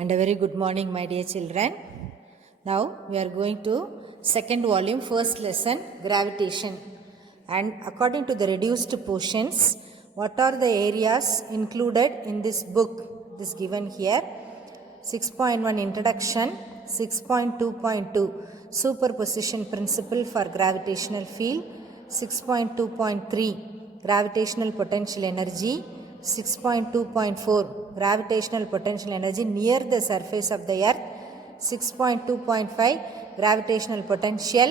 and a very good morning, my dear children. Now we are going to second volume, first lesson, gravitation. And according to the reduced portions, what are the areas included in this book? This given here. 6.1 Introduction, 6.2.2 Superposition Principle for Gravitational Field, 6.2.3 Gravitational Potential Energy, 6.2.4 Gravitational Potential Energy near the surface of the earth, 6.2.5 Gravitational Potential,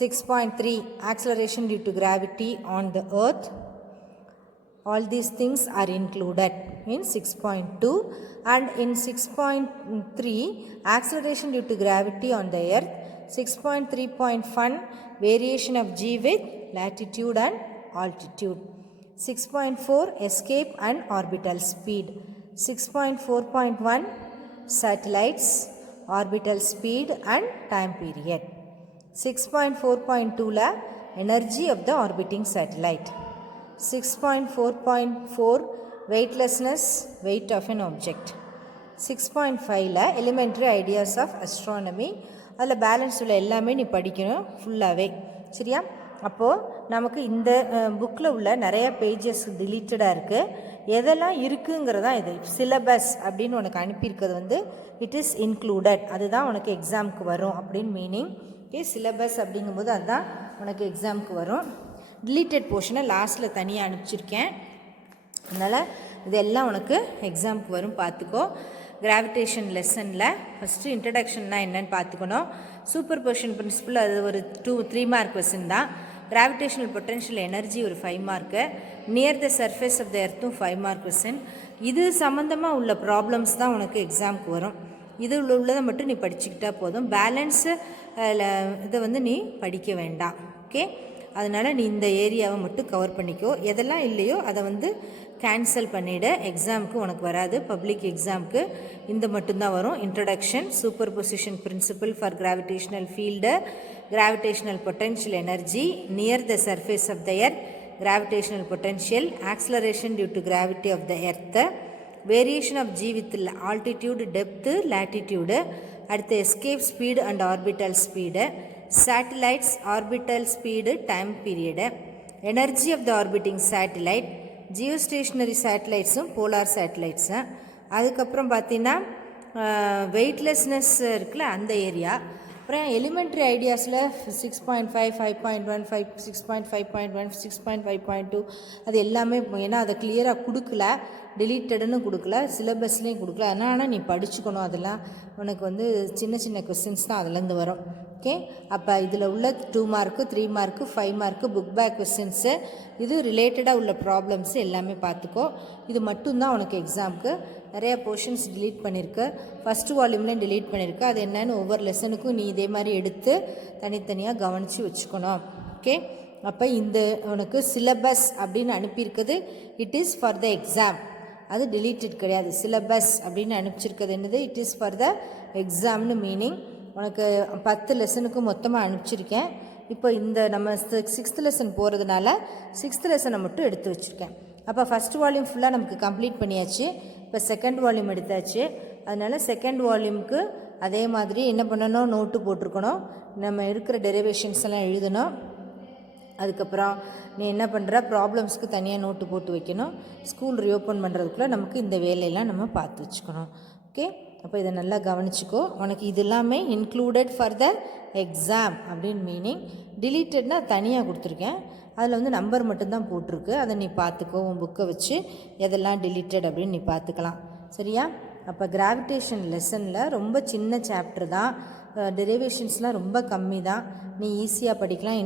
6.3 Acceleration due to gravity on the earth. All these things are included in 6.2, and in 6.3 acceleration due to gravity on the earth, 6.3.1 variation of g with latitude and altitude, 6.4 escape and orbital speed, 6.4.1 satellites, orbital speed and time period, 6.4.2 la energy of the orbiting satellite, 6.4.4 weightlessness, weight of an object, 6.5 la elementary ideas of astronomy. அதில் balance உள்ள எல்லாமே நீ படிக்கணும் ஃபுல்லாகவே, சரியா? அப்போது நமக்கு இந்த புக்கில் உள்ள நிறைய பேஜஸ் டிலீட்டடாக இருக்குது. எதெல்லாம் இருக்குங்கிறதான் இது சிலபஸ் அப்படின்னு உனக்கு அனுப்பியிருக்கிறது வந்து இட் இஸ் இன்க்ளூடட். அதுதான் உனக்கு எக்ஸாமுக்கு வரும் அப்படின்னு மீனிங். ஓகே, சிலபஸ் அப்படிங்கும்போது அதுதான் உனக்கு எக்ஸாமுக்கு வரும். டிலீட்டட் போர்ஷனை லாஸ்ட்டில் தனியாக அனுப்பிச்சிருக்கேன். அதனால் இதெல்லாம் உனக்கு எக்ஸாமுக்கு வரும், பார்த்துக்கோ. கிராவிடேஷன் லெசனில் ஃபஸ்ட்டு இன்ட்ரடக்ஷன்னா என்னன்னு பார்த்துக்கணும். சூப்பர் பொசிஷன் பிரின்சிபல் அது ஒரு 3 மார்க் கொஸ்டின் தான். கிராவிடேஷனல் பொட்டன்ஷியல் எனர்ஜி ஒரு 5 mark, near the surface of the எர்த்தும் 5 மார்க் கொஸ்டின். இது சம்மந்தமாக உள்ள ப்ராப்ளம்ஸ் தான் உனக்கு எக்ஸாமுக்கு வரும். இது உள்ளதை மட்டும் நீ படிச்சுக்கிட்டா போதும். பேலன்ஸு இதை வந்து நீ படிக்க வேண்டாம். ஓகே, அதனால் நீ இந்த ஏரியாவை மட்டும் கவர் பண்ணிக்கோ. எதெல்லாம் இல்லையோ அதை வந்து கேன்சல் பண்ணிவிடு. எக்ஸாமுக்கு உனக்கு வராது, பப்ளிக் எக்ஸாமுக்கு இந்த மட்டும்தான் வரும். Introduction, superposition principle for gravitational field, gravitational potential energy near the surface of the earth, gravitational potential, acceleration due to gravity of the earth, variation of g with altitude, depth, latitude, அடுத்து escape speed and orbital speed, satellites, orbital speed, time period, energy of the orbiting satellite, geostationary satellites, polar satellites. அதுக்கப்புறம் பார்த்தீங்கன்னா weightlessness இருக்குல்ல அந்த area. அப்புறம் elementary ஐடியாஸில் 6.5, 5.1, 6.5.1, 6.5.2 அது எல்லாமே, ஏன்னா அதை கிளியராக கொடுக்கல, டிலீட்டடுன்னு கொடுக்கல, சிலபஸ்லேயும் கொடுக்கல. அதனால் நீ படிச்சுக்கணும். அதெல்லாம் உனக்கு வந்து சின்ன சின்ன கொஸ்டின்ஸ் தான் அதுலேருந்து வரும். ஓகே, அப்போ இதில் உள்ள 2 mark, 3 mark, 5 mark book back questions, இது ரிலேட்டடாக உள்ள ப்ராப்ளம்ஸு எல்லாமே பார்த்துக்கோ. இது மட்டும்தான் உனக்கு எக்ஸாமுக்கு. நிறையா போர்ஷன்ஸ் டிலீட் பண்ணியிருக்கு, ஃபஸ்ட்டு வால்யூம்லேயும் டிலீட் பண்ணியிருக்கு. அது என்னென்னு ஒவ்வொரு லெசனுக்கும் நீ இதே மாதிரி எடுத்து தனித்தனியாக கவனித்து வச்சுக்கணும். ஓகே, அப்போ இந்த உனக்கு சிலபஸ் அப்படின்னு அனுப்பியிருக்குது it is for the exam, அது டிலீட்டட் கிடையாது. சிலபஸ் அப்படின்னு அனுப்பிச்சிருக்கிறது என்னது, it is for the எக்ஸாம்னு meaning. உனக்கு 10 லெசனுக்கு மொத்தமாக அனுப்பிச்சிருக்கேன். இப்போ இந்த நம்ம 6th லெசன் போகிறதுனால 6th லெசனை மட்டும் எடுத்து வச்சுருக்கேன். அப்போ ஃபஸ்ட் வால்யூம் ஃபுல்லாக நமக்கு கம்ப்ளீட் பண்ணியாச்சு. இப்போ செகண்ட் வால்யூம் எடுத்தாச்சு. அதனால் செகண்ட் வால்யூமுக்கு அதே மாதிரி என்ன பண்ணணும், நோட்டு போட்டிருக்கணும், நம்ம இருக்கிற டெரிவேஷன்ஸ் எல்லாம் எழுதணும். அதுக்கப்புறம் நீ என்ன பண்ணுற, ப்ராப்ளம்ஸ்க்கு தனியாக நோட்டு போட்டு வைக்கணும். ஸ்கூல் ரீஓப்பன் பண்ணுறதுக்குள்ளே நமக்கு இந்த வேலையெல்லாம் நம்ம பார்த்து வச்சுக்கணும். ஓகே, அப்போ இதை நல்லா கவனிச்சிக்கோ. உனக்கு இது எல்லாமே இன்க்ளூடட் ஃபார் த எக்ஸாம் அப்படின்னு மீனிங். டிலீட்டட்னா தனியாக கொடுத்துருக்கேன், அதில் வந்து நம்பர் மட்டும்தான் போட்டிருக்கு. அதை நீ பார்த்துக்கோ, உன் புக்கை வச்சு எதெல்லாம் டிலீட்டட் அப்படின்னு நீ பார்த்துக்கலாம், சரியா? அப்போ கிராவிடேஷன் லெசனில் ரொம்ப சின்ன சாப்டர் தான், டெரிவேஷன்ஸ்லாம் ரொம்ப கம்மி தான், நீ ஈஸியாக படிக்கலாம்.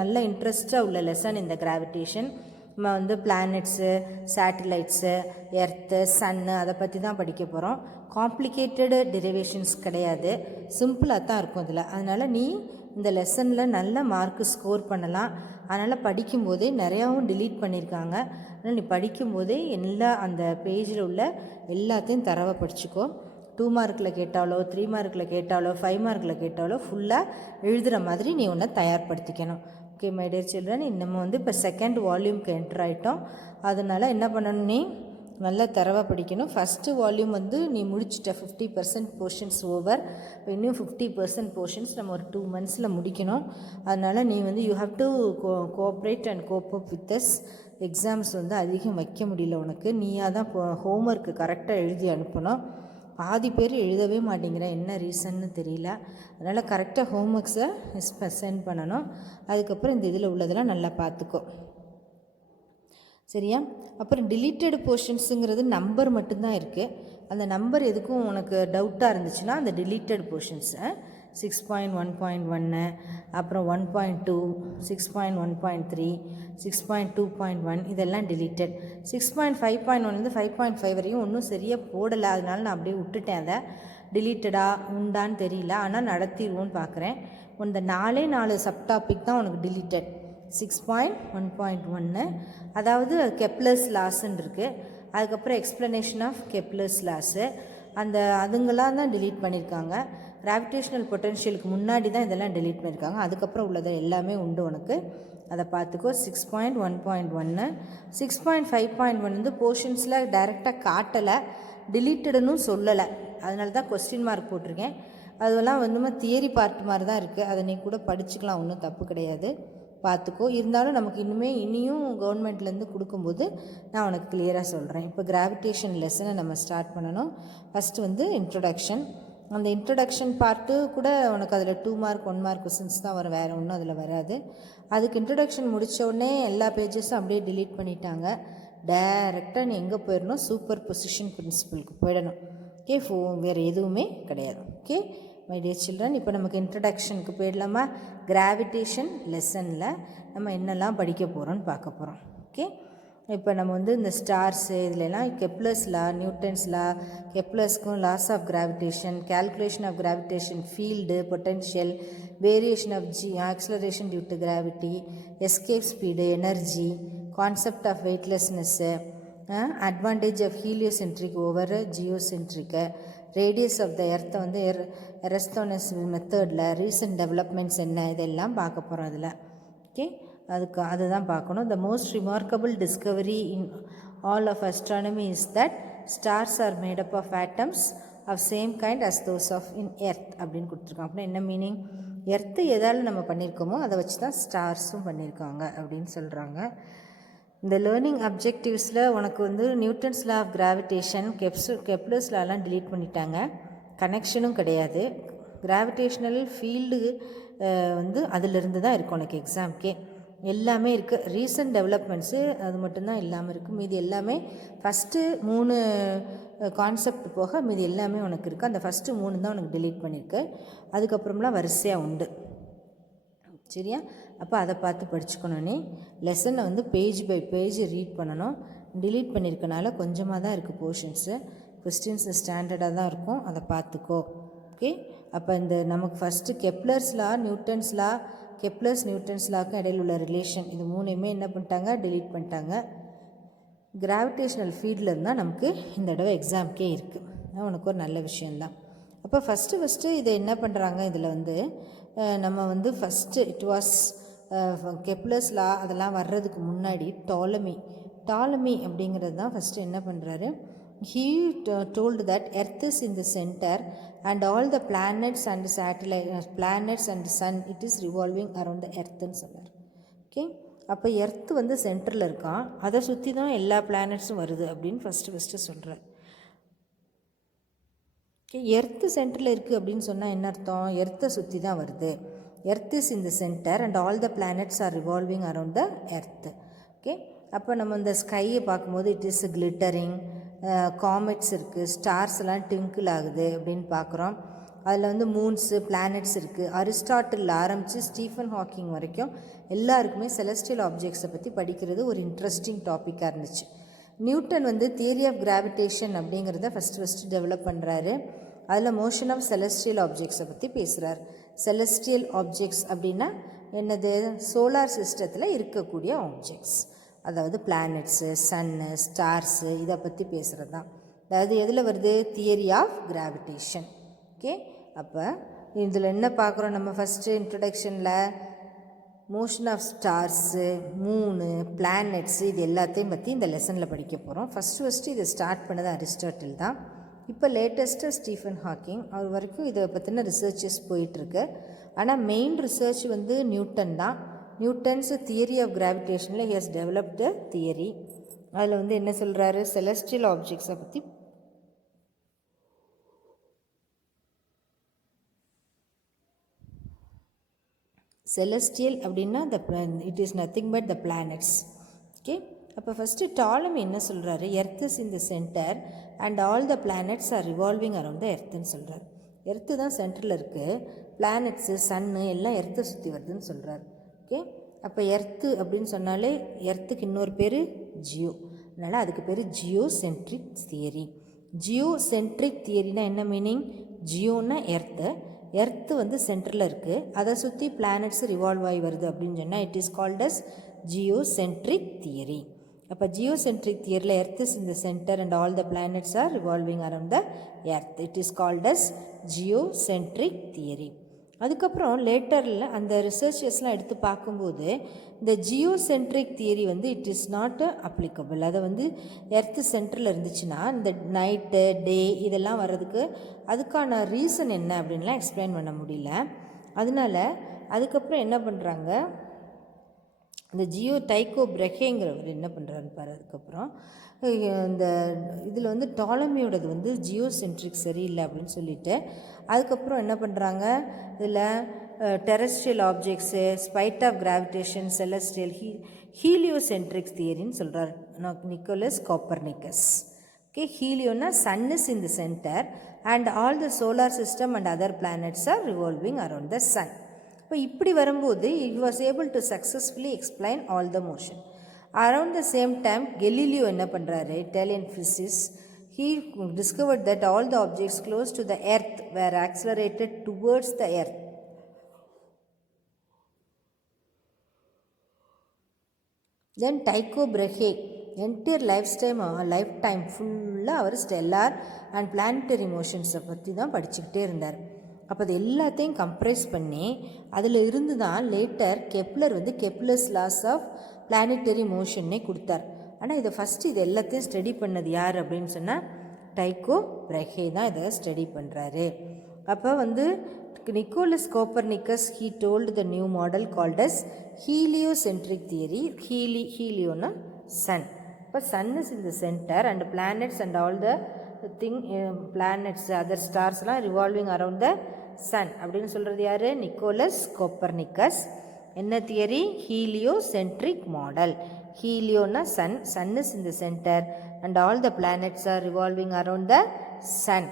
நல்ல இன்ட்ரெஸ்ட்டாக உள்ள லெசன் இந்த கிராவிடேஷன். நம்ம வந்து பிளானட்ஸு, சேட்டிலைட்ஸு, எர்த்து, சன்னு அதை பற்றி தான் படிக்க போகிறோம். காம்ப்ளிகேட்டடு டெரிவேஷன்ஸ் கிடையாது, சிம்பிளாக தான் இருக்கும் இதில். அதனால் நீ இந்த லெசனில் நல்ல மார்க்கு ஸ்கோர் பண்ணலாம். அதனால் படிக்கும்போதே நிறையாவும் டிலீட் பண்ணியிருக்காங்க. அதனால் நீ படிக்கும்போதே எல்லா அந்த பேஜில் உள்ள எல்லாத்தையும் தரவை படிச்சுக்கோ. 2 மார்க்கில் கேட்டாலோ, 3 மார்க்கில் கேட்டாலோ, 5 மார்க்கில் கேட்டாலோ ஃபுல்லாக எழுதுகிற மாதிரி நீ ஒன்றை தயார்படுத்திக்கணும். ஓகே மை டியர் சில்ட்ரன், நம்ம வந்து இப்போ செகண்ட் வால்யூம்க்கு என்டர் ஆகிட்டோம். அதனால் என்ன பண்ணணும், நீ நல்லா தரவாக படிக்கணும். ஃபஸ்ட்டு வால்யூம் வந்து நீ முடிச்சிட்ட 50% போர்ஷன்ஸ் ஓவர். இப்போ இன்னும் 50% போர்ஷன்ஸ் நம்ம ஒரு 2 monthஸில் முடிக்கணும். அதனால் நீ வந்து you have to cooperate and cope up with us. Exams வந்து அதிகம் வைக்க முடியல உனக்கு. நீயாக தான் ஹோம்ஒர்க்கு கரெக்டாக எழுதி அனுப்பணும். பாதி பேர் எழுதவே மாட்டேங்கிறேன், என்ன ரீசன்னு தெரியல. அதனால் கரெக்டாக ஹோம்ஒர்க்ஸை சென்ட் பண்ணணும். அதுக்கப்புறம் இந்த இதில் உள்ளதெல்லாம் நல்லா பார்த்துக்கோ, சரியா? அப்புறம் டிலீட்டட் போர்ஷன்ஸுங்கிறது நம்பர் மட்டும்தான் இருக்குது. அந்த நம்பர் எதுக்கும் உனக்கு டவுட்டாக இருந்துச்சுன்னா அந்த டிலீட்டட் போர்ஷன்ஸை 6.1.1, அப்புறம் 1.2, 6.1.3, 6.2.1 இதெல்லாம் டிலீட்டட். 6.5.1 5.5 வரையும் ஒன்றும் சரியாக போடலை, அதனால நான் அப்படியே விட்டுட்டேன். அதை டிலீட்டடா உண்டான்னு தெரியல, ஆனால் நடத்திடுவோன்னு பார்க்குறேன். இந்த 4 சப்டாபிக் தான் உனக்கு டிலீட்டட். 6.1.1 அதாவது கெப்லர்ஸ் லாஸ்ன்னு இருக்குது. அதுக்கப்புறம் எக்ஸ்ப்ளனேஷன் ஆஃப் கெப்லர்ஸ் லாஸு, அதுங்கெல்லாம் தான் டிலீட் பண்ணியிருக்காங்க. கிராவிடேஷ்னல் பொட்டென்ஷியலுக்கு முன்னாடி தான் இதெல்லாம் டிலீட் பண்ணியிருக்காங்க. அதுக்கப்புறம் உள்ளதை எல்லாமே உண்டு உனக்கு, அதை பார்த்துக்கோ. 6.1.1 6.5.1 வந்து போர்ஷன்ஸில் டைரெக்டாக காட்டலை, டிலீட்டடுன்னு சொல்லலை, அதனால தான் கொஸ்டின் மார்க் போட்டிருக்கேன். அதெல்லாம் வந்து தியரி பார்ட் மாதிரி தான் இருக்குது, அதை நீ கூட படிச்சுக்கலாம், ஒன்றும் தப்பு கிடையாது, பார்த்துக்கோ. இருந்தாலும் நமக்கு இனியும் கவர்மெண்ட்லேருந்து கொடுக்கும்போது நான் உனக்கு கிளியராக சொல்கிறேன். இப்போ கிராவிடேஷன் லெசனை நம்ம ஸ்டார்ட் பண்ணணும். ஃபஸ்ட்டு வந்து இன்ட்ரொடக்ஷன். அந்த இன்ட்ரடக்ஷன் பார்ட்டு கூட உனக்கு அதில் 2 மார்க் 1 மார்க் கொஸ்டின்ஸ் தான் வரும், வேறு ஒன்றும் அதில் வராது. அதுக்கு இன்ட்ரடக்ஷன் முடித்த உடனே எல்லா பேஜஸும் அப்படியே டிலீட் பண்ணிட்டாங்க. டைரெக்டாக நீ எங்கே போயிடணும், சூப்பர் பொசிஷன் பிரின்சிபலுக்கு போயிடணும். ஓகே, வேறு எதுவுமே கிடையாது. ஓகே மை டியர் சில்ட்ரன், இப்போ நமக்கு இன்ட்ரடக்ஷனுக்கு போயிடலாமா? கிராவிடேஷன் லெசனில் நம்ம என்னெல்லாம் படிக்க போகிறோன்னு பார்க்க போகிறோம். ஓகே, இப்போ நம்ம வந்து இந்த ஸ்டார்ஸு இதுலலாம் கெப்லர்ஸ் லா, நியூட்டன்ஸ் லா, கெப்லர்ஸ்க்கும் laws of gravitation, calculation of gravitation field, potential, variation of acceleration due to gravity, escape speed, energy, concept of weightlessness, advantage of heliocentric over geocentric, radius of the எர்த்தை வந்து Eratosthenes மெத்தடில் recent developments என்ன, இதெல்லாம் பார்க்க போகிறோம் அதில். Okay, அதுதான் பார்க்கணும். The most remarkable discovery in all of astronomy is that stars are made up of atoms of same kind as those of in earth அப்படின்னு கொடுத்துருக்காங்க. அப்படின்னா என்ன மீனிங்? எர்த்து எதால் நம்ம பண்ணியிருக்கோமோ அதை வச்சு தான் ஸ்டார்ஸும் பண்ணியிருக்காங்க அப்படின்னு சொல்கிறாங்க. இந்த லேர்னிங் அப்ஜெக்டிவ்ஸில் உனக்கு வந்து Newton's law of gravitation, Kepler's லாலாம் டிலீட் பண்ணிட்டாங்க, கனெக்ஷனும் கிடையாது. கிராவிடேஷ்னல் ஃபீல்டு வந்து அதிலிருந்து தான் இருக்குது உனக்கு எக்ஸாம்க்கே, எல்லாமே இருக்குது. ரீசன்ட் டெவலப்மெண்ட்ஸு அது மட்டும்தான் இல்லாமல் இருக்குது, மீதி எல்லாமே ஃபஸ்ட்டு 3 கான்செப்ட் போக மீதி எல்லாமே உனக்கு இருக்குது. அந்த ஃபஸ்ட்டு 3 தான் உனக்கு டிலீட் பண்ணியிருக்கு, அதுக்கப்புறம்லாம் வரிசையாக உண்டு, சரியா? அப்போ அதை பார்த்து படிச்சுக்கணும். நீ லெசனை வந்து பேஜ் பை பேஜ் ரீட் பண்ணணும். டிலீட் பண்ணியிருக்கனால கொஞ்சமாக தான் இருக்குது போர்ஷன்ஸு, கொஸ்டின்ஸு ஸ்டாண்டர்டாக தான் இருக்கும், அதை பார்த்துக்கோ. ஓகே, அப்போ இந்த நமக்கு ஃபஸ்ட்டு கெப்லர்ஸ் லா, நியூட்டன்ஸ் லா, நியூட்டன்ஸ் லாவுக்கும் இடையில் உள்ள ரிலேஷன், இது 3யுமே என்ன பண்ணிட்டாங்க, டிலீட் பண்ணிட்டாங்க. கிராவிடேஷ்னல் ஃபீல்டில் இருந்தால் நமக்கு இந்த தடவை எக்ஸாம்க்கே இருக்குது, உனக்கு ஒரு நல்ல விஷயந்தான். அப்போ ஃபஸ்ட்டு இதை என்ன பண்ணுறாங்க, இதில் வந்து நம்ம வந்து ஃபஸ்ட்டு இட் வாஸ் கெப்லர்ஸ் லா அதெல்லாம் வர்றதுக்கு முன்னாடி டாலமி அப்படிங்கிறது தான் ஃபஸ்ட்டு என்ன பண்ணுறாரு. He told that Earth is in the center and all the planets and satellites, planets and sun, it is revolving around the earthன்னு சொன்னார். ஓகே, அப்போ எர்த்து வந்து சென்டரில் இருக்கான், அதை சுற்றி தான் எல்லா பிளானட்ஸும் வருது அப்படின்னு ஃபஸ்ட்டு சொல்கிறார். ஓகே, எர்த்து சென்டரில் இருக்குது அப்படின்னு சொன்னால் என்ன அர்த்தம்? எர்த்தை சுற்றி தான் வருது. Earth is in the centre and all the planets are revolving around the earth. Okay, அப்போ நம்ம இந்த ஸ்கையை பார்க்கும்போது இட் இஸ் கிளிட்டரிங், காமெட்ஸ் இருக்குது, ஸ்டார்ஸ் எல்லாம் டிங்கிள் ஆகுது அப்படின்னு பார்க்குறோம். அதில் வந்து மூன்ஸு, பிளானட்ஸ் இருக்குது. அரிஸ்டாட்டில் ஆரம்பித்து ஸ்டீஃபன் ஹாக்கிங் வரைக்கும் எல்லாருக்குமே செலஸ்டியல் ஆப்ஜெக்ட்ஸை பற்றி படிக்கிறது ஒரு இன்ட்ரெஸ்டிங் டாப்பிக்காக இருந்துச்சு. நியூட்டன் வந்து தியரி ஆஃப் கிராவிடேஷன் அப்படிங்கிறத ஃபஸ்ட்டு டெவலப் பண்ணுறாரு. அதில் மோஷன் ஆஃப் செலஸ்டியல் ஆப்ஜெக்ட்ஸை பற்றி பேசுகிறார். செலஸ்டியல் ஆப்ஜெக்ட்ஸ் அப்படின்னா என்னது? சோலார் சிஸ்டத்தில் இருக்கக்கூடிய ஆப்ஜெக்ட்ஸ், அதாவது பிளானட்ஸு, சன்னு, ஸ்டார்ஸு, இதை பற்றி பேசுகிறது தான். அதாவது எதில் வருது? Theory of gravitation. ஓகே, அப்போ இதில் என்ன பார்க்குறோம் நம்ம ஃபஸ்ட்டு இன்ட்ரடக்ஷனில்? மோஷன் ஆஃப் ஸ்டார்ஸு, மூனு, பிளானட்ஸு, இது எல்லாத்தையும் பற்றி இந்த லெசனில் படிக்க போகிறோம். ஃபஸ்ட்டு இதை ஸ்டார்ட் பண்ணது அரிஸ்டாட்டில் தான். இப்போ லேட்டஸ்ட்டாக ஸ்டீஃபன் ஹாக்கிங் அவர் வரைக்கும் இதை பற்றின ரிசர்ச்சஸ் போயிட்டுருக்கு. ஆனால் மெயின் ரிசர்ச் வந்து நியூட்டன் தான். நியூட்டன்ஸ் தியரி ஆஃப் கிராவிடேஷனில் ஹி ஹஸ் டெவலப்டு தியரி. அதில் வந்து என்ன சொல்கிறாரு, செலஸ்டியல் ஆப்ஜெக்ட்ஸை பற்றி செலஸ்டியல் அப்படின்னா it is nothing but the planets. Okay, அப்போ ஃபஸ்ட்டு டாலமி என்ன சொல்கிறாரு, earth is in the centre and all the planets are revolving around the எர்த்துன்னு சொல்கிறார். எர்த்து தான் சென்டரில் இருக்குது, பிளானட்ஸு, சன்னு எல்லாம் எர்த்தை சுற்றி வருதுன்னு சொல்கிறார். ஓகே, அப்போ எர்த்து அப்படின்னு சொன்னாலே எர்த்துக்கு இன்னொரு பேர் ஜியோ, அதனால் அதுக்கு பேர் geocentric theory. Geocentric தியரினா என்ன மீனிங், ஜியோன்னா எர்த்து வந்து சென்டரில் இருக்குது, அதை சுற்றி பிளானட்ஸ் ரிவால்வ் ஆகி வருது அப்படின்னு சொன்னால் it is called as geocentric theory. அப்போ ஜியோ சென்ட்ரிக் தியரியில் earth is in the centre and all the planets are revolving around the earth. It is called as geocentric theory. அதுக்கப்புறம் லேட்டரில் அந்த ரிசர்ச்சஸ்லாம் எடுத்து பார்க்கும்போது இந்த ஜியோ சென்ட்ரிக் தியரி வந்து இட் இஸ் நாட் அப்ளிகபிள். அதை வந்து எர்த்து சென்டரில் இருந்துச்சுன்னா இந்த நைட்டு டே இதெல்லாம் வர்றதுக்கு அதுக்கான ரீசன் என்ன அப்படின்லாம் எக்ஸ்பிளைன் பண்ண முடியல. அதனால அதுக்கப்புறம் என்ன பண்ணுறாங்க, இந்த டைக்கோ பிரஹேங்கிறவர் என்ன பண்ணுறாருன்னு பாரு. அதுக்கப்புறம் இந்த இதில் வந்து டாலமியோடது வந்து ஜியோ சென்ட்ரிக் சரியில்லை அப்படின்னு சொல்லிட்டு அதுக்கப்புறம் என்ன பண்ணுறாங்க, இதில் terrestrial objects, spite of gravitation, celestial, heliocentric தியரின்னு சொல்கிறார் நிக்கோலஸ் கோப்பர்னிக்கஸ். ஓகே, ஹீலியோனா sun is in the centre and all the solar system and other planets are revolving around the sun. இப்போ இப்படி வரும்போது he was able to successfully explain all the motion. Around the same time Galileo என்ன பண்ணுறாரு, Italian physicist, he discovered that all the objects close to the earth were accelerated towards the earth. Then Tycho Brahe entire life time ஃபுல்லாக அவர் stellar and planetary மோஷன்ஸை பற்றி தான் படிச்சுக்கிட்டே இருந்தார். அப்போ அது எல்லாத்தையும் கம்ப்ரைஸ் பண்ணி அதில் இருந்து தான் லேட்டர் கெப்லர் வந்து கெப்லர்ஸ் லாஸ் ஆஃப் பிளானட்டரி மோஷன்னே கொடுத்தார். ஆனால் இதை ஃபஸ்ட்டு இது எல்லாத்தையும் ஸ்டடி பண்ணது யார் அப்படின்னு சொன்னால் டைக்கோ பிரஹே தான் இதை ஸ்டடி பண்ணுறாரு. அப்போ வந்து Nicolaus Copernicus he told the new model called as heliocentric theory. ஹீலியோனா சன். இப்போ sun is in the center and planets and all the planets other starsலாம் revolving around the sun அப்படின்னு சொல்கிறது யார், நிக்கோலஸ் கோப்பர்னிக்கஸ். என்ன தியரி, ஹீலியோசென்ட்ரிக் மாடல். ஹீலியோனா sun, sun is in the center and all the planets are revolving around the sun.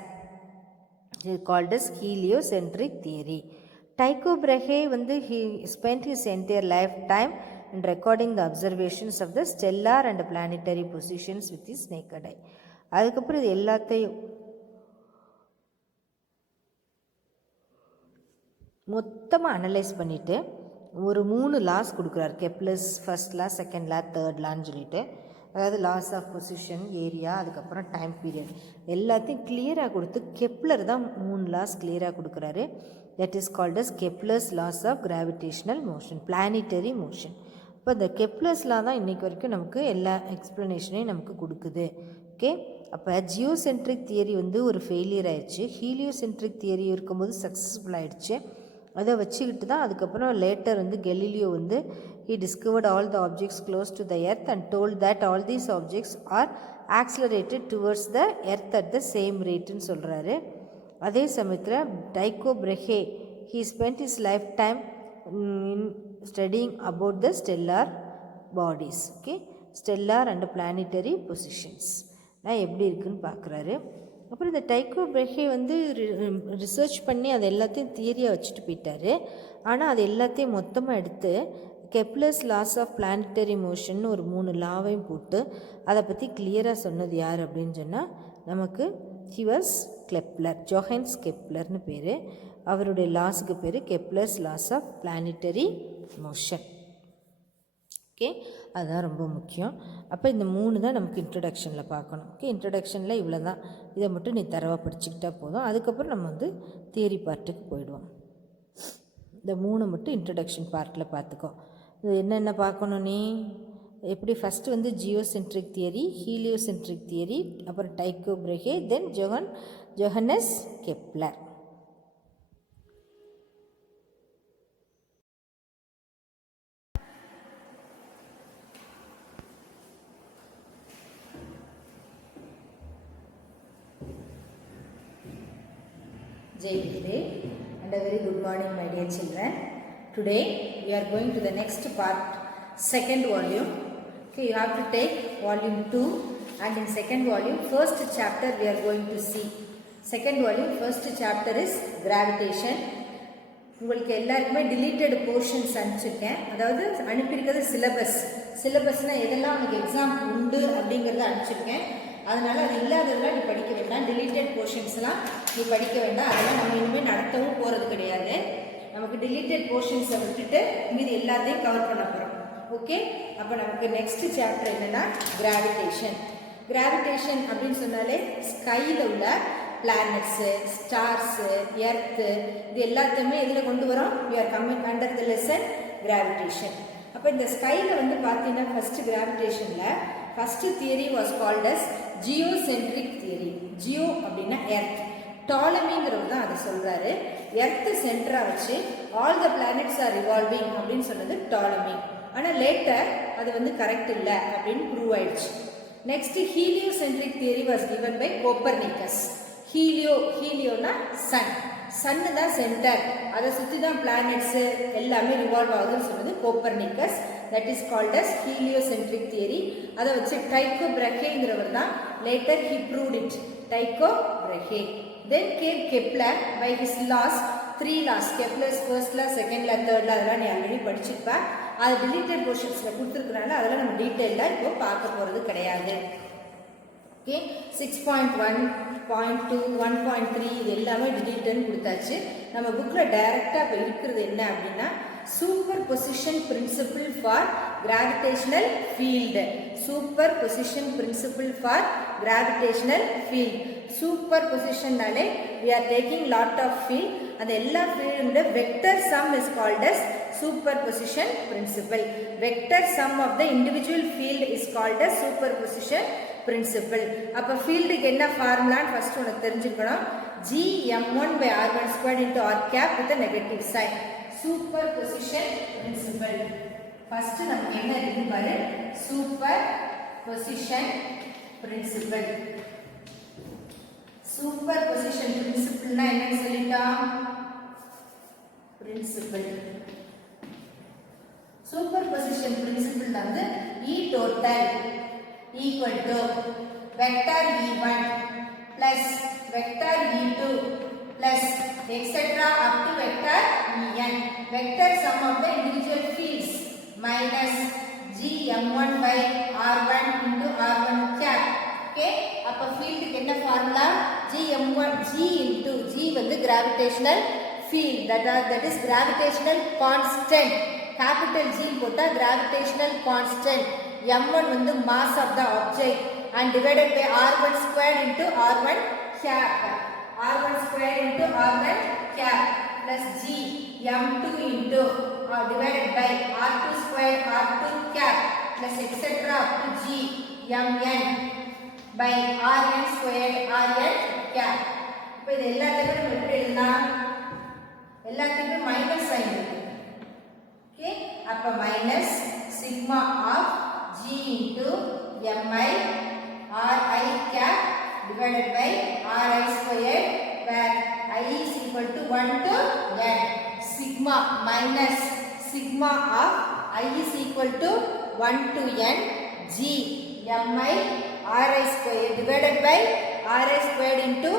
It is called as heliocentric theory. Tycho Brahe வந்து he spent his entire lifetime in recording the observations of the stellar and planetary positions with his naked eye. அதுக்கப்புறம் இது எல்லாத்தையும் மொத்தமாக analyse பண்ணிவிட்டு ஒரு 3 laws கொடுக்குறாரு. Kepler's first law, second law, third லான்னு சொல்லிட்டு, அதாவது லாஸ் ஆஃப் பொசிஷன், ஏரியா, அதுக்கப்புறம் டைம் பீரியட் எல்லாத்தையும் கிளியராக கொடுத்து கெப்லர் தான் 3 லாஸ் கிளியராக கொடுக்குறாரு. That is called as Kepler's laws of gravitational motion, planetary motion. இப்போ இந்த கெப்லர்ஸ் லா தான் இன்றைக்கி வரைக்கும் நமக்கு எல்லா எக்ஸ்ப்ளனேஷனையும் நமக்கு கொடுக்குது. ஓகே, அப்போ ஜியோசென்ட்ரிக் தியரி வந்து ஒரு ஃபெயிலியர் ஆயிடுச்சு, ஹீலியோசென்ட்ரிக் தியரி இருக்கும்போது சக்ஸஸ்ஃபுல் ஆகிடுச்சு. அதை வச்சுக்கிட்டு தான் அதுக்கப்புறம் லேட்டர் வந்து கெலிலியோ வந்து he discovered all the objects close to the earth and told that all these objects are accelerated towards the earth at the same rate ன்னு சொல்கிறாரு. அதே சமயத்தில் டைக்கோ பிரஹே he spent his lifetime in studying about the stellar bodies, okay, stellar and planetary positions நான் எப்படி இருக்குன்னு பார்க்குறாரு. அப்புறம் இந்த டைக்கோ பிரஹே வந்து ரிசர்ச் பண்ணி அது எல்லாத்தையும் தியரியாக வச்சுட்டு போயிட்டார். ஆனால் அது எல்லாத்தையும் மொத்தமாக எடுத்து Kepler's laws of planetary motion ஒரு 3 லாவையும் போட்டு அதை பற்றி கிளியராக சொன்னது யார் அப்படின்னு சொன்னால் நமக்கு ஹி வாஸ் கெப்லர், ஜோஹன்ஸ் கெப்லர்னு பேர். அவருடைய லாஸுக்கு பேர் Kepler's laws of planetary motion. Okay, அதுதான் ரொம்ப முக்கியம். அப்போ இந்த 3 தான் நமக்கு இன்ட்ரடக்ஷனில் பார்க்கணும். ஓகே, இன்ட்ரடக்ஷனில் இவ்வளோ தான், இதை மட்டும் நீ தரவாக படிச்சுக்கிட்டா போதும். அதுக்கப்புறம் நம்ம வந்து தியரி பார்ட்டுக்கு போயிடுவோம். இந்த 3 மட்டும் இன்ட்ரடக்ஷன் பார்ட்டில் பார்த்துக்கோ. இது என்னென்ன பார்க்கணும் நீ? எப்படி ஃபஸ்ட்டு வந்து ஜியோசென்ட்ரிக் தியரி, ஹீலியோசென்ட்ரிக் தியரி, அப்புறம் டைக்கோ பிரஹே, தென் ஜொஹன்னஸ் Kepler. Jai Guru and a very good morning my dear children. Today we are going to the next part, second volume. Okay, you have to take volume 2 and in second volume first chapter we are going to see. Second volume first chapter is gravitation. உங்களுக்கு எல்லாருக்குமே deleted portions அனுப்பிச்சிருக்கேன். அதாவது அனுப்பியிருக்கிறது சிலபஸ்னால் எதெல்லாம் உனக்கு exam உண்டு அப்படிங்கிறத அனுப்பிச்சிருக்கேன். அதனால் அது இல்லாததெல்லாம் நீ படிக்க வேண்டாம். டிலீட்டட் போர்ஷன்ஸ்லாம் நீ படிக்க வேண்டாம். அதெல்லாம் நம்ம இனிமேல் நடத்தவும் போகிறது கிடையாது. நமக்கு டிலீட்டட் போர்ஷன்ஸை விட்டுட்டு மீது எல்லாத்தையும் கவர் பண்ண போகிறோம். ஓகே, அப்போ நமக்கு நெக்ஸ்ட் சாப்டர் என்னென்னா கிராவிடேஷன். கிராவிடேஷன் அப்படின்னு சொன்னாலே ஸ்கையில் உள்ள பிளானட்ஸு, ஸ்டார்ஸு, எர்த்து, இது எல்லாத்தையுமே இதில் கொண்டு வரோம். We are coming under the lesson gravitation. அப்போ இந்த ஸ்கையில் வந்து பார்த்தீங்கன்னா ஃபஸ்ட்டு கிராவிடேஷனில் first theory was called as geocentric theory. Geo அப்படின்னா எர்த், டாலமிங்கிறவர் தான் அதை சொல்கிறாரு. எர்த்து சென்டராக வச்சு all the planets are revolving அப்படின்னு சொன்னது டாலமி. ஆனால் லேட்டர் அது வந்து கரெக்ட் இல்லை அப்படின்னு ப்ரூவ் ஆயிடுச்சு. Next heliocentric theory was given by Copernicus. ஹீலியோனா சன்னு தான் சென்டர், அதை சுற்றி தான் பிளானட்ஸு எல்லாமே ரிவால்வ் ஆகுதுன்னு சொன்னது Copernicus. that is called as heliocentric theory. அதை வச்சு டைக்கோ பிரஹேங்கிறவர் தான் later he proved it, டைக்கோ பிரஹே. then came Kepler by his laws, 3 laws, Kepler's first law, second law, third law, அதெல்லாம் நீ ஆல்ரெடி படிச்சிருப்ப. அது டிலீட்டட் போர்ஷன்ஸில் கொடுத்துருக்கனால அதெல்லாம் நம்ம டீட்டெயிலாக இப்போ பார்க்க போகிறது கிடையாது. ஓகே, 6.1, 0.2, 1.3 இது எல்லாமே டிலீட்டட்னு கொடுத்தாச்சு. நம்ம புக்கில் டைரெக்டாக இப்போ இருக்கிறது என்ன அப்படின்னா superposition principle for gravitational field. Superposition principle for gravitational field. சூப்பர் பொசிஷன்னாலே we are taking lot of field. அந்த எல்லா ஃபீல்டோட vector sum is called as superposition principle. Vector sum of the individual field is called as superposition principle. அப்போ ஃபீல்டுக்கு என்ன ஃபார்முலான்னு first உனக்கு தெரிஞ்சுக்கணும். Gm1 by r1 squared into r cap with a negative sign. Superposition principle. First நமக்கு என்ன இருக்கு பாரு, superposition principle. Superposition principle னா என்ன சொல்லிட்டோம்? Principle. Superposition principle வந்து E total equal to vector E1 plus vector E2 plus etc. up to vector En. Vector sum of the individual fields minus Gm1 by r1 into r1 cap. Okay, அப்போ ஃபீல்டுக்கு என்ன formula? Gm1 G into G வந்து gravitational field, that is gravitational constant. capital G போட்டா gravitational constant. m1 வந்து mass of the object and divided by r1 squared into r1 cap. r1 squared into r1 cap plus G m2 into divided by r2 squared r2 cap plus etc. up to G mn by rn squared rn cap. இப்போ இது எல்லாத்தையும் நம்ம எப்படி எழுதலாம்? எல்லாத்துக்கும் minus sign இருக்கு. Okay, அப்போ minus sigma of G into mi ri cap divided by ri squared where I is equal to 1 to n. Sigma minus sigma of I is equal to 1 to n G mi ri squared divided by ri squared into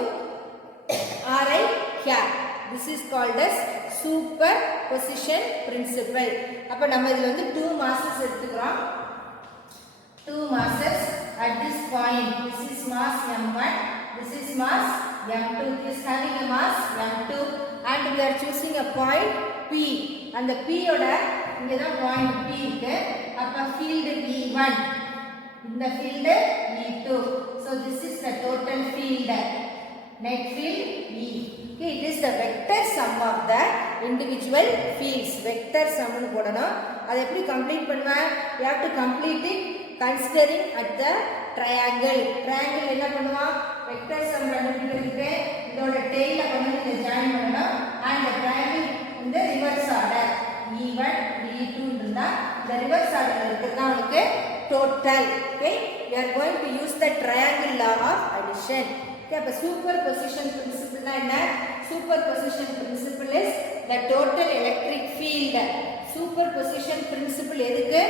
ri cap. This is called as superposition principle. அப்போ நம்ம இதில் வந்து 2 masses எடுத்துக்கிறோம். 2 masses at this point. This is mass m1, this is mass m2. This is having a mass m2 and we are choosing a point P. And the P ஓட இங்கே தான் point P இருக்கு. அப்போ field E1, இந்த field E2. So this is the total field, net field E. Okay, it is the vector sum of the individual fields. Vector sum nu போடணும். அதை எப்படி complete பண்ணுவேன்? You have to complete it considering at the triangle. Triangle என்ன பண்ணுவான்? Vector sum கண்டுபிடிக்கிறதுக்கு இதோட tail கொண்டு இத ஜாயின் பண்ணனும். And the triangle in the reverse order. E1 E2 இருந்தா the reverse order இருக்குதா உங்களுக்கு total. Okay, we are going to use the triangle law of addition. Okay, அப்ப superposition principle னா என்ன? Superposition principle is the total electric field. Superposition principle எதுக்கு?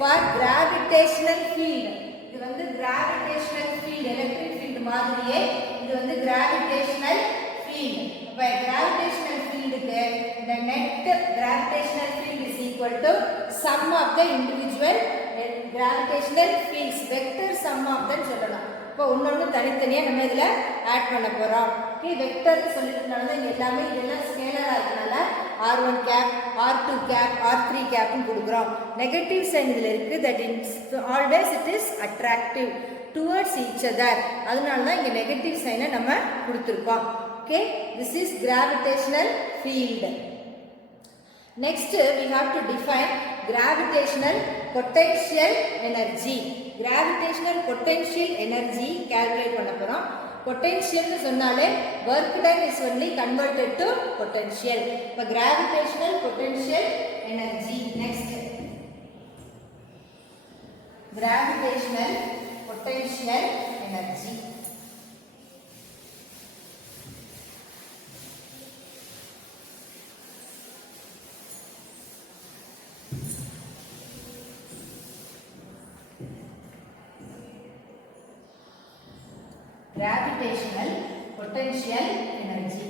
For gravitational field. இது வந்து gravitational field, electric field மாதிரியே இது வந்து gravitational field. அப்ப gravitational field க்கு the net gravitational field is equal to sum of the individual gravitational fields. Vector sum of them சொல்லலாம். இப்போ ஒவ்வொரு தனித்தனியா நம்ம இதல ஆட் பண்ண போறோம். ஓகே, வெக்டர் சொல்லிட்டனால தான் எல்லாமே இதெல்லாம் ஸ்கேலரா இருக்கனால r1 gap, r2 gap, r3 gap னு கொடுக்கிறோம். நெகட்டிவ் சைன் இதுல இருக்கு. that is always it is attractive towards each other. அதனால தான் இங்க நெகட்டிவ் சைனை நம்ம கொடுத்திருக்கோம். Okay, this is gravitational field. Next we have to define gravitational potential energy. Gravitational potential energy calculate பண்ண போறோம். Potential னு சொன்னாலே work done is only converted to potential. இப்ப gravitational potential energy. Next, gravitational potential energy. Gravitational potential energy.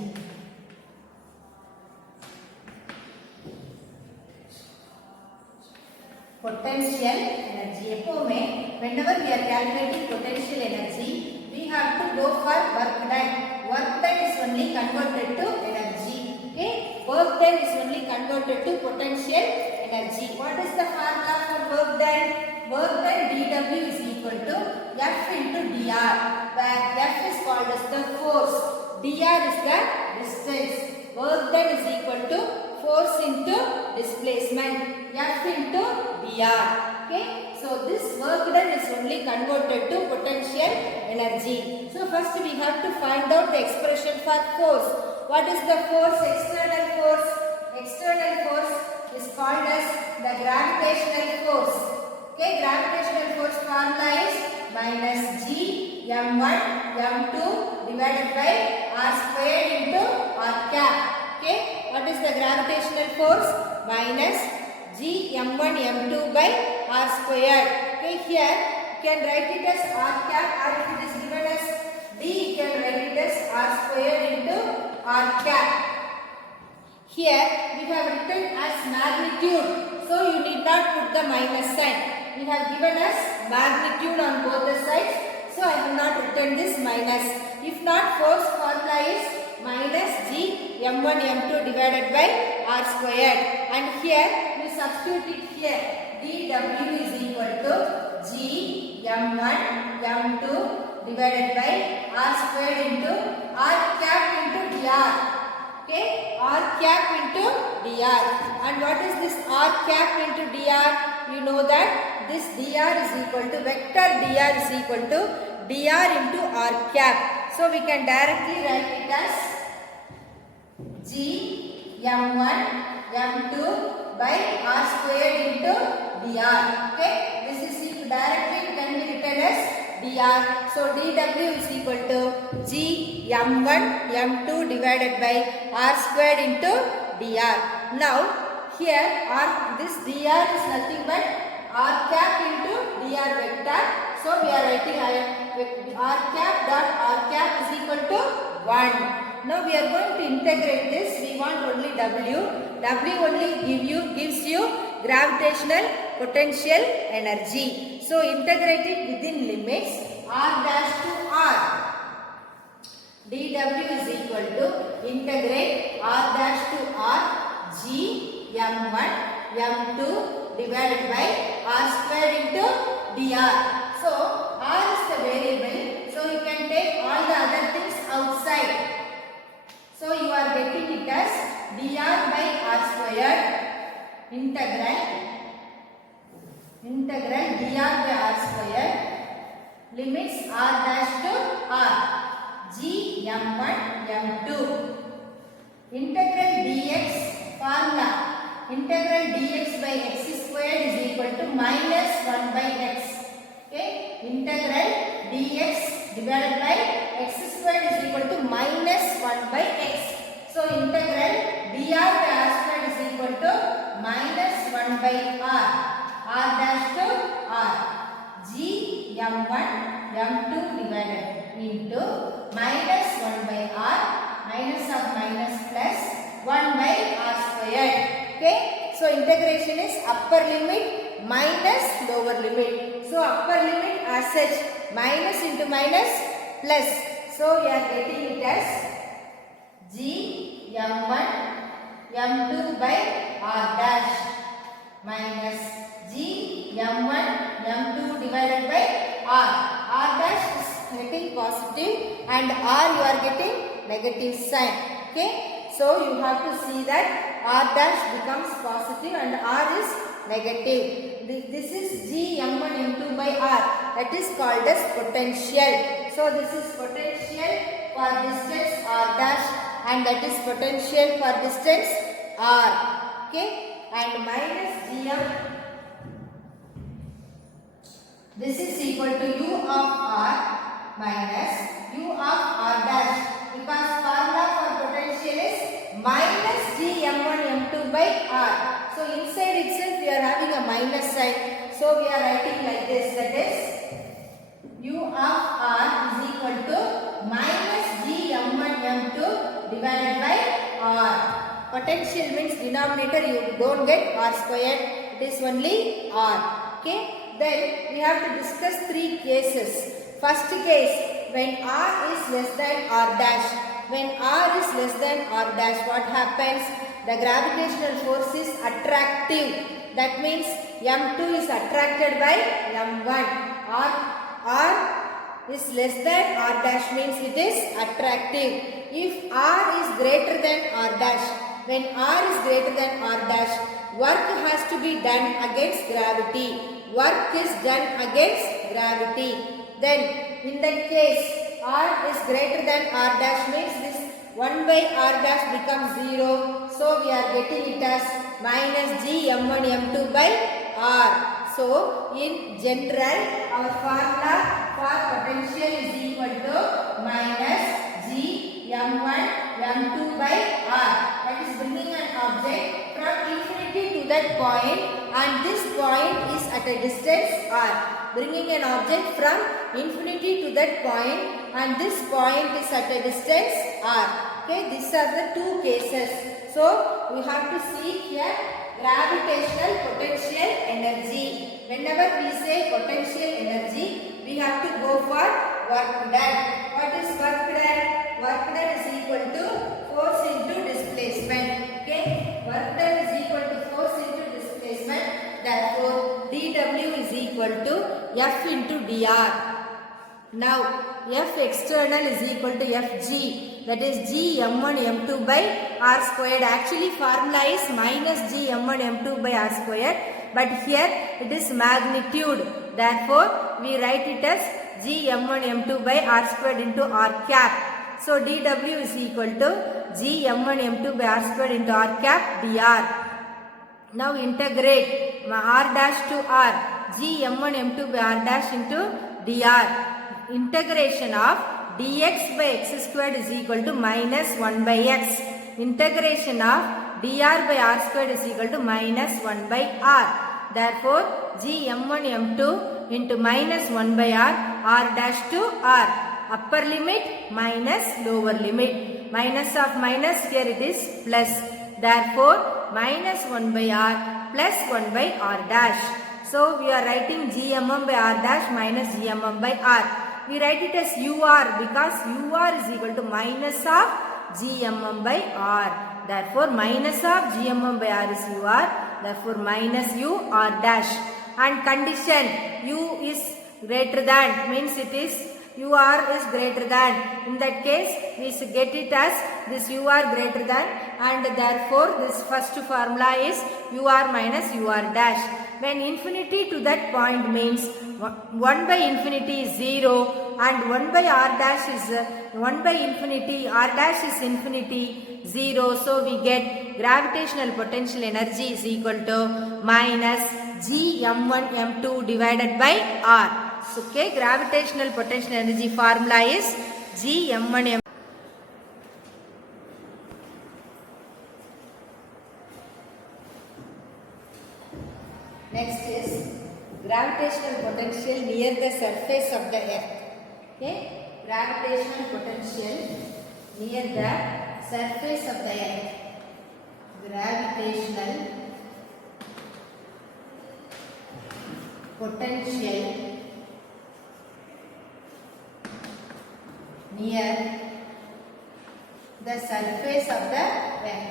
Potential energy. எப்பவுமே whenever we are calculating potential energy, we have to go for work done. Work done is only converted to energy. Okay, work done is only converted to potential energy. What is the formula for work done? Work done dW is equal to F into dr, where F is called as the force, dr is the distance. Work done is equal to force into displacement, F into dr. Okay, so this work done is only converted to potential energy. So first we have to find out the expression for force. What is the force? External force. External force is called as the gravitational force. Okay, gravitational force formula is minus g m1 m2 divided by r squared into r cap. Okay, what is the gravitational force? Minus g m1 m2 by r squared. Okay, here you can write it as r cap, or if it is given as d, you can write it as r squared into r cap. Here we have written as magnitude, so you need not put the minus sign. We have given us magnitude on both the sides, so I have not written this minus. If not, force formula is minus g m1 m2 divided by r squared, and here you substitute it here. dW is equal to g m1 m2 divided by r squared into r cap into dr. Okay, r cap into dr. And what is this r cap into dr? You know that this dr is equal to vector dr is equal to dr into r cap. So we can directly write it as g m1 m2 by r squared into dr. Okay, this is directly can be written as dr. So dW is equal to g m1 m2 divided by r squared into dr. Now here this dr is nothing but r cap into dr vector. So we are writing r cap dot r cap is equal to 1. Now we are going to integrate this. We want only W. W only gives you gravitational potential energy. So integrate it within limits r dash to r. dW is equal to integrate r dash to r g m1 m2 divided by r squared into dr. So r is the variable, so you can take all the other things outside. So you are getting dr by r square integral dr by r square limits r dash to r g m1 m2 integral dx formula integral dx by x square is equal to minus 1 by x. Okay, integral dx divided by x square is equal to minus 1 by x. So integral dr by r square is equal to minus 1 by r dash to r g m1 m2 divided into minus 1 by r minus of minus plus 1 by r square. Okay, so integration is upper limit minus lower limit. So upper limit as such minus into minus plus. So we are getting it as g m1 m2 by r dash minus g m1 m2 divided by r. R dash is getting positive and r you are getting negative sign. Okay, so you have to see that r dash becomes positive and r is negative. This is g m1 m2 by r, that is called as potential. So this is potential for distance r dash and that is potential for distance r. Okay, and minus gm, this is equal to u of r minus u of r dash, because formula for potential is minus g m1 m2 by r. So inside itself we are having a minus sign. So we are writing like this, that is u of r is equal to minus g m1 m2 divided by r. Potential means denominator you don't get r squared, it is only r. Okay, then we have to discuss three cases. First case, when r is less than r dash. When r is less than r dash, what happens? The gravitational force is attractive. That means m2 is attracted by m1. R is less than r dash means it is attractive. If r is greater than r dash, when r is greater than r dash, work has to be done against gravity. Work is done against gravity. Then in that case, r is greater than r dash means this 1 by r dash becomes 0. So we are getting it as minus g m1 m2 by r. So in general, our formula for potential is equal to minus g m1 m2 by r. That is bringing an object from infinity to that point, and this point is at a distance r. Bringing an object from infinity to that point, and this point is at a distance r. Okay, these are the two cases. So we have to see here gravitational potential energy. Whenever we say potential energy, we have to go for work done. What is work done? Work done is equal to force into displacement. Okay, work done is equal to force into displacement. Therefore, dW is equal to F into dr. Now, F external is equal to Fg. That is g m1 m2 by r squared. Actually, formula is minus g m1 m2 by r squared. But here it is magnitude. Therefore, we write it as g m1 m2 by r squared into r cap. So, dW is equal to g m1 m2 by r squared into r cap dr. Now, integrate r dash to r, g m1 m2 by r dash into dr. Integration of dx by x squared is equal to minus 1 by x. Integration of dr by r squared is equal to minus 1 by r. Therefore, g m1 m2 into minus 1 by r, r dash to r. Upper limit minus lower limit. Minus of minus, here it is plus. Therefore, minus 1 by r plus 1 by r dash. So, we are writing gmm by r dash minus gmm by r. We write it as ur because ur is equal to minus of gmm by r. Therefore, minus of gmm by r is ur. Therefore, minus u r dash. And condition u is greater than means it is UR is greater than. In that case, we should get it as this UR greater than, and therefore this first formula is UR minus UR dash. When infinity to that point means 1 by infinity is 0 and 1 by R dash is 1 by infinity, R dash is infinity, 0. So we get gravitational potential energy is equal to minus G_m1 m2 divided by R. So, okay, gravitational potential energy formula is G_m1 m2. Next is gravitational potential near the surface of the earth. Okay, gravitational potential near the surface of the earth. Gravitational potential near the surface of the earth.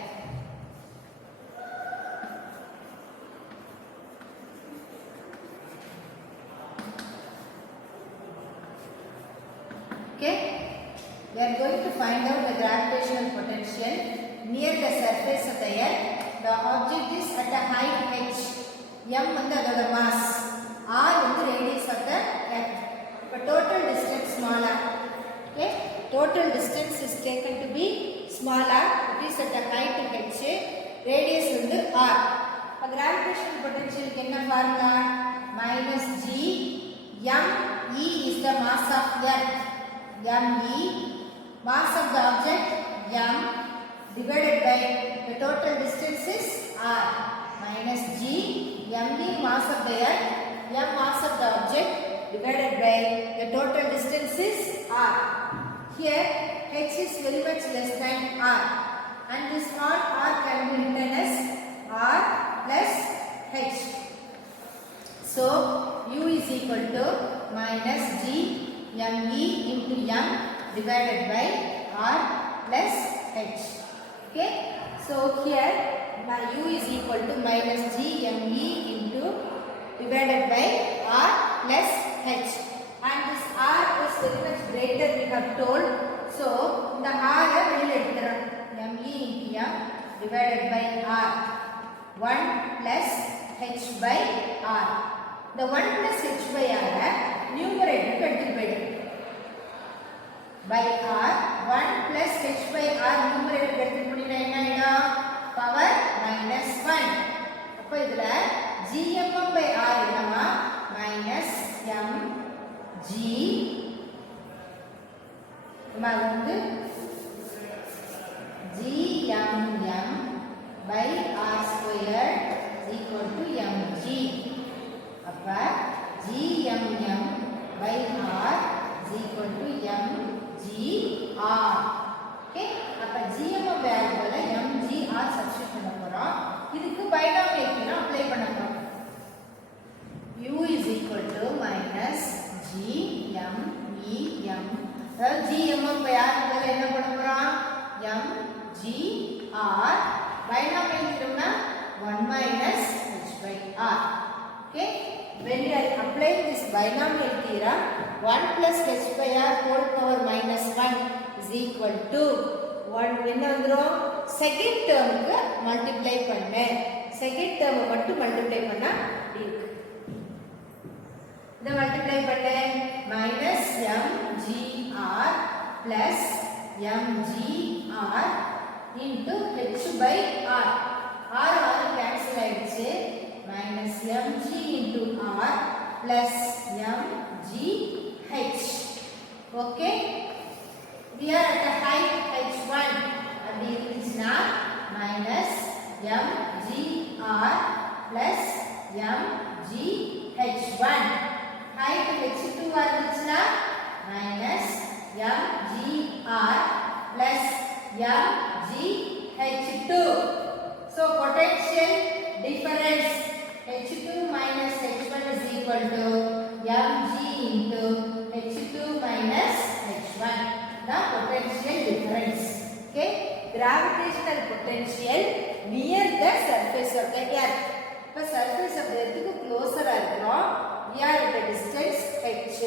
Okay, we are going to find out the gravitational potential near the surface of the earth. The object is at a height h, m வந்து அதோட mass, r வந்து radius of the earth. But total distance small r. Okay, total distance is taken to be small r. It is at a height h, radius வந்து r. The gravitational potential க்கு என்ன formula? Minus g m e is the mass of earth. M_E, mass of the object m divided by the total distance is r, minus g m_e mass of the earth, m mass of the object divided by the total distance is r. Here h is very much less than r, and this small r can be written as r plus h. So u is equal to minus g m_e into m divided by r plus h. Okay, so here my u is equal to minus g m_e into divided by r plus h, and this r is very much greater we have told. So the r வெளியில எடுத்துறோம், m_e into m divided by r, 1 plus h by r. The 1 plus h by r numerator எடுத்துட்டு போயிடும். By r, 1 plus h by r numerator எடுத்துட்டு போனீங்கன்னா என்ன ஆயிடும்? Power minus 1. அப்போ இதுல gmm by r என்னமா? minus m g வந்து gmm by r squared is equal to mg. அப்ப gmm by r is equal to mgr. Okay, அப்ப gmm by r போல mgr சப்ஸ்டிட்யூட் பண்ண போறோம். இதுக்கு பைனாமியல் தியரம் அப்ளை பண்ண போறோம். u is equal to minus gmm, அதாவது gmm by r போல என்ன பண்ண போறோம்? mgr. பைனாமியல் தியரம்னா 1 minus h by r. Okay, when we are applying this binomial theorem, 1 plus h by r whole power minus 1 is equal to 1. என்ன வந்துரும்? Second டேர்முக்கு multiply பண்ணு. Second டேர்மை மட்டும் மல்டிப்ளை பண்ணா இருக்கு. இதை மல்டிப்ளை பண்ணு, minus mgr plus mgr into h by r. r cancel ஆயிடுச்சு. Minus mg into r plus mgh. Okay, we are at the height h1. அப்படி இருந்துச்சுன்னா minus mgr plus mgh1. height h2 இருந்துச்சுன்னா minus mgr plus mgh2. So potential difference h2 minus h1 is equal to mg into h2 minus h1. The potential difference. Okay, gravitational potential near the surface of the earth. The surface of the earth க்கு closer ஆ இருக்கிறோம். We are at a distance h.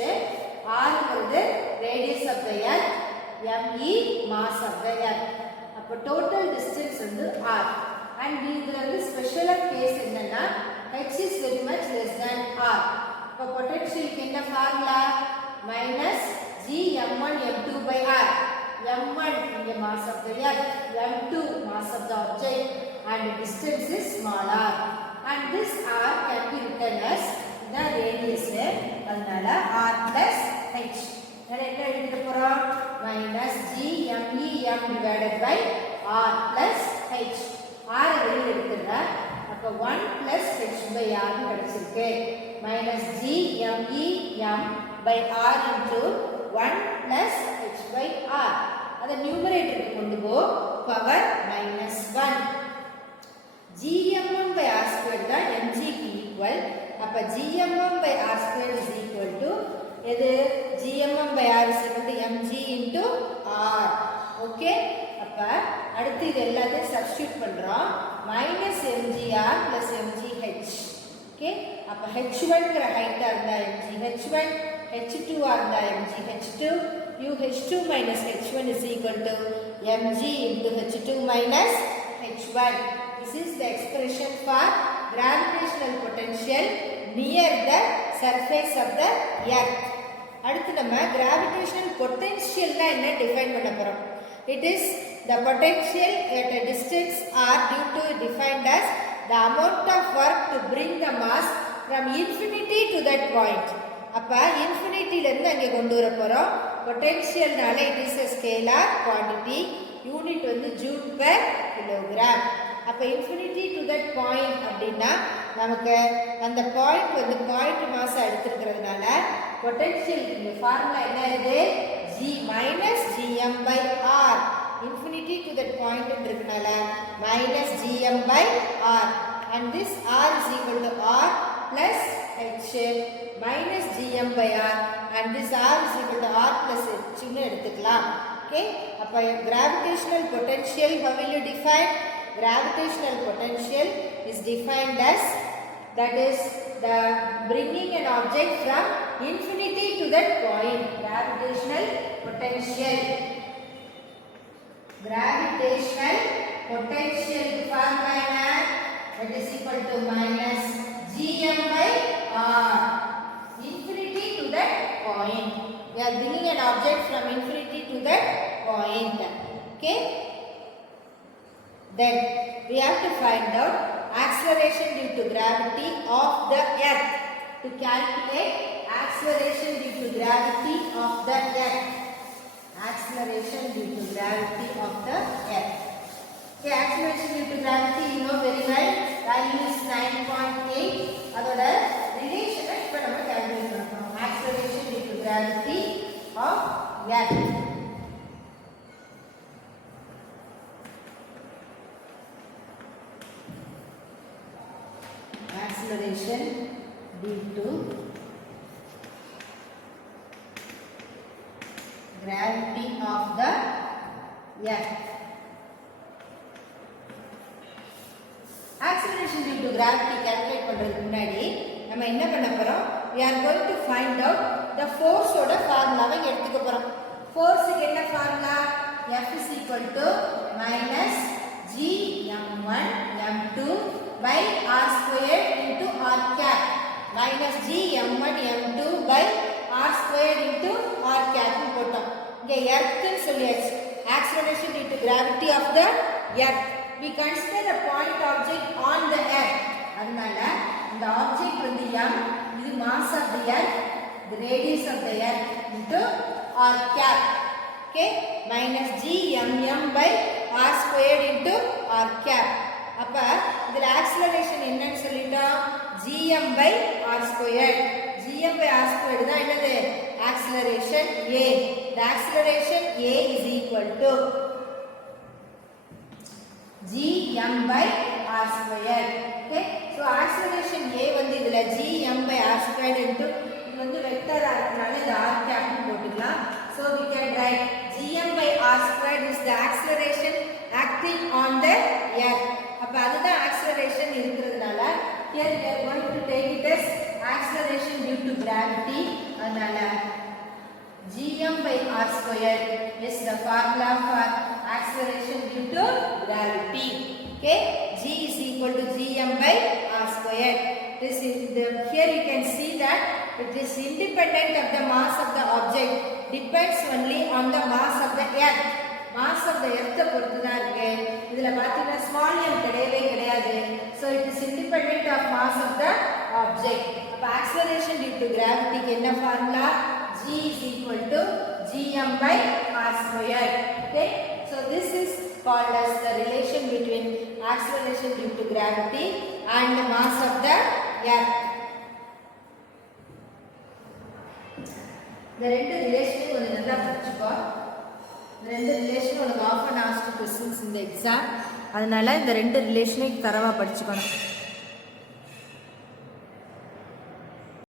r ங்கிறது radius of the earth, me mass of the earth. அப்ப total distance வந்து r. And இதுல வந்து special case என்னன்னா h is very much less than r. அப்ப பொட்டன்ஷியலுக்கு என்ன formula? minus gm1 m2 by r. m1 இங்க mass of the earth, m2 mass of the object, and distance is small r. And this r can be written as the radius. அதனால r plus h. என்ன எழுதிட்டு போறோம்? minus gmem divided by r plus h. r வெளிய எடுத்துறா. அப்ப 1 plus h by r னு கிடைச்சிருக்கு. minus gmem by r into 1 plus h by r. அத நியூமரேட்டருக்கு கொண்டு போ, power minus 1. gmm by r squared தான் mg க்கு ஈக்குவல். அப்ப gmm by r squared is equal to எது? gmm by r is equal to mg into r. Okay, அப்ப அடுத்து இது எல்லாத்தையும் சப்ஸ்டிட்யூட் பண்றோம். minus mgr plus mgh. Okay, அப்ப h1 ங்கற ஹைட்டா இருந்தா mgh1, h2 ஆ இருந்தா mgh2, h2 minus h1 is equal to mg into h2 minus h1. This is the expression for gravitational potential near the surface of the earth. அடுத்து நம்ம gravitational potential னா என்ன define பண்ண போறோம். It is the potential at a distance r due to defined as the amount of work to bring the mass from infinity to that point. அப்ப இன்ஃபினிட்டில இருந்து அங்க கொண்டு வர போறோம். பொட்டன்ஷியல்னால it is a scalar quantity. Unit வந்து joule per kilogram. அப்ப infinity to that point அப்படினா நமக்கு அந்த பாயிண்ட் வந்து பாயிண்ட் மாஸ் எடுத்துக்கிறதுனால பொட்டன்ஷியல் இந்த ஃபார்முலா என்ன இது? g minus gm by r. infinity to that point என்றதுனால minus gm by r. and this r is equal to r plus h minus gm by r, and this r is equal to r plus h ன்னு எடுத்துக்கலாம். okay, அப்ப gravitational potential how will you define? Gravitational potential is defined as, that is the bringing an object from infinity to that point. Gravitational potential. Gravitational potential formula that is equal to minus gm by r. Infinity to that point. We are bringing an object from infinity to that point. Okay. Then we have to find out acceleration due to gravity of the earth. To calculate acceleration due to gravity of the earth. Acceleration due to gravity of the earth. Okay, acceleration due to gravity you know very well. Value is 9.8. அதோட relation இப்ப நம்ம calculate பண்ணலாம். Acceleration due to gravity of earth. Acceleration due to gravity of the earth. Acceleration due to gravity calculate பண்றதுக்கு முன்னாடி நம்ம என்ன பண்ண போறோம்? We are going to find out the force ஓட ஃபார்முலாவை எடுத்துக்க போறோம். forceக்கு என்ன formula? F is equal to minus g m1 m2 by r squared into r cap, minus g m1 m2 by r squared into r cap னு போட்டோம். இங்க earth னு சொல்லியாச்சு. acceleration due to gravity of the earth. We consider a point object on the earth. அதனால இந்த object வந்து m, இது mass of the earth, the radius of the earth into r cap. Okay, minus g mm by r squared into r cap. அப்ப இதுல acceleration என்னன்னு சொல்லிட்டோம்? gm by r squared. gm by r squared தான் என்னது? acceleration a. The acceleration a is equal to gm by r squared. Okay, so acceleration a வந்து இதுல gm by r squared into இது வந்து வெக்டரா இருக்கனால இது r cap னு போட்டுக்கலாம். So we can write gm by r squared is the acceleration acting on the earth. அப்ப அதுதான் acceleration இருக்குறதுனால here we are going to take it as acceleration due to gravity. அதனால gm by r square is the formula for acceleration due to gravity. Okay, g is equal to gm by r square. This is here you can see that it is independent of the mass of the object, depends only on the mass of the earth. Mass of the earth பொறுத்து தான் இருக்கு. இதுல பாத்தீங்கன்னா small m கிடையவே கிடையாது. So it is independent of mass of the object. அப்ப acceleration due to gravity க்கு என்ன formula? G is equal to gm by r square. Okay, so this is called as the relation between acceleration due to gravity and the mass of the earth. இந்த ரெண்டு ரிலேஷனையும் கொஞ்சம் நல்லா படிச்சுக்கோ. இந்த ரெண்டு ரிலேஷனும் உனக்கு of and asked questions இந்த exam, அதனால இந்த ரெண்டு ரிலேஷனையும் தரவாக படிச்சுக்கணும்.